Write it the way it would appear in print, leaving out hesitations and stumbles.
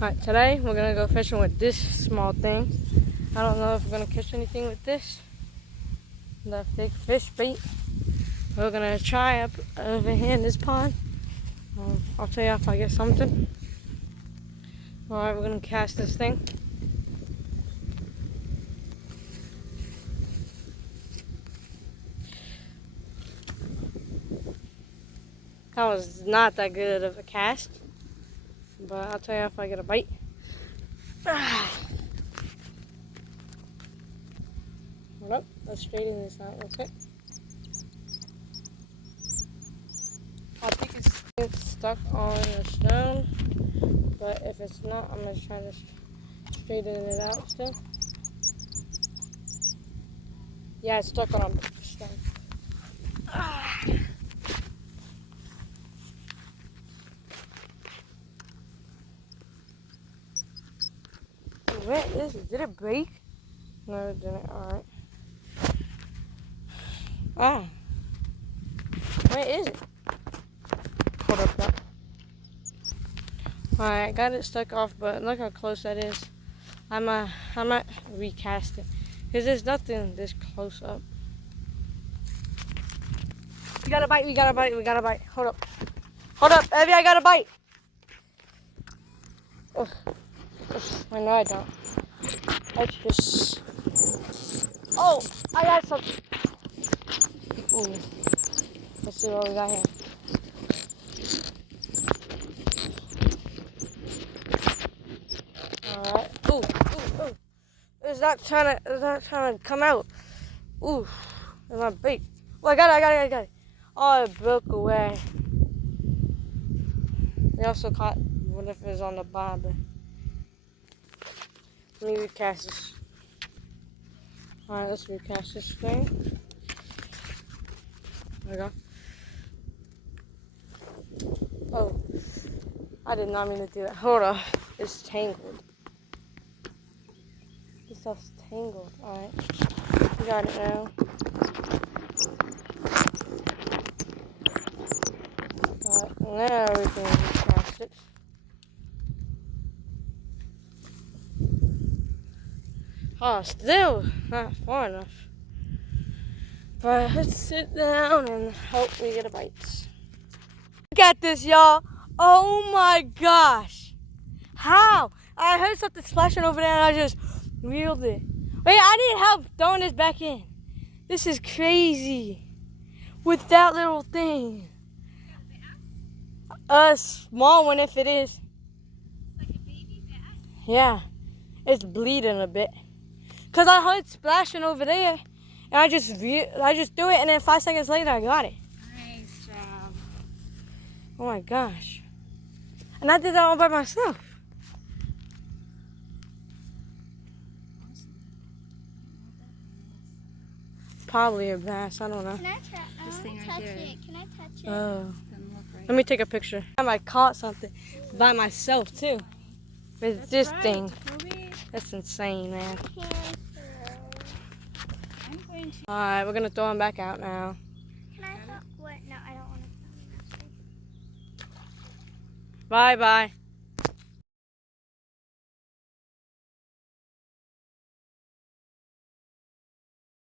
Alright, today we're gonna go fishing with this small thing. I don't know if we're gonna catch anything with this. The big fish bait. We're gonna try up over here in this pond. I'll tell you if I get something. Alright, we're gonna cast this thing. That was not that good of a cast, but I'll tell you if I get a bite. Hold up, let's straighten this out real quick. I think it's stuck on the stone, but if it's not, I'm gonna try to straighten it out still. Yeah, it's stuck on the stone. Where is it? Did it break? No, it didn't. Alright. Oh. Where is it? Hold up now. Alright, I got it stuck off, but look how close that is. I might recast it. Because there's nothing this close up. We got a bite, we got a bite, we got a bite. Hold up. Hold up, Evie, I got a bite. Ugh. I know I don't. Let's just... Oh, I got something. Ooh. Let's see what we got here. Alright. Ooh. It's not trying to come out. Ooh. It's my bait. Oh, I got it. Oh, it broke away. We also caught one if it was on the bottom. Let me recast this. Alright, let's recast this thing. There we go. Oh, I did not mean to do that. Hold on. It's tangled. This stuff's tangled. Alright. We got it now. Alright, now we can recast it. Oh, still not far enough. But let's sit down and hope we get a bite. Look at this, y'all. Oh my gosh. How? I heard something splashing over there and I just reeled it. Wait, I need help throwing this back in. This is crazy. With that little thing. A small one if it is. Like a baby bass? Yeah. It's bleeding a bit. Cause I heard splashing over there, and I just threw it, and then 5 seconds later I got it. Nice job. Oh my gosh! And I did that all by myself. Probably a bass. I don't know. Can I This thing right touch here. it? Can I touch it? Oh, Doesn't look right. let me take a picture. I caught something by myself too. With this thing. Kobe, That's insane, man. I'm going to. All right, we're gonna throw them back out now. Can I throw? What? No, I don't want to throw them. Bye.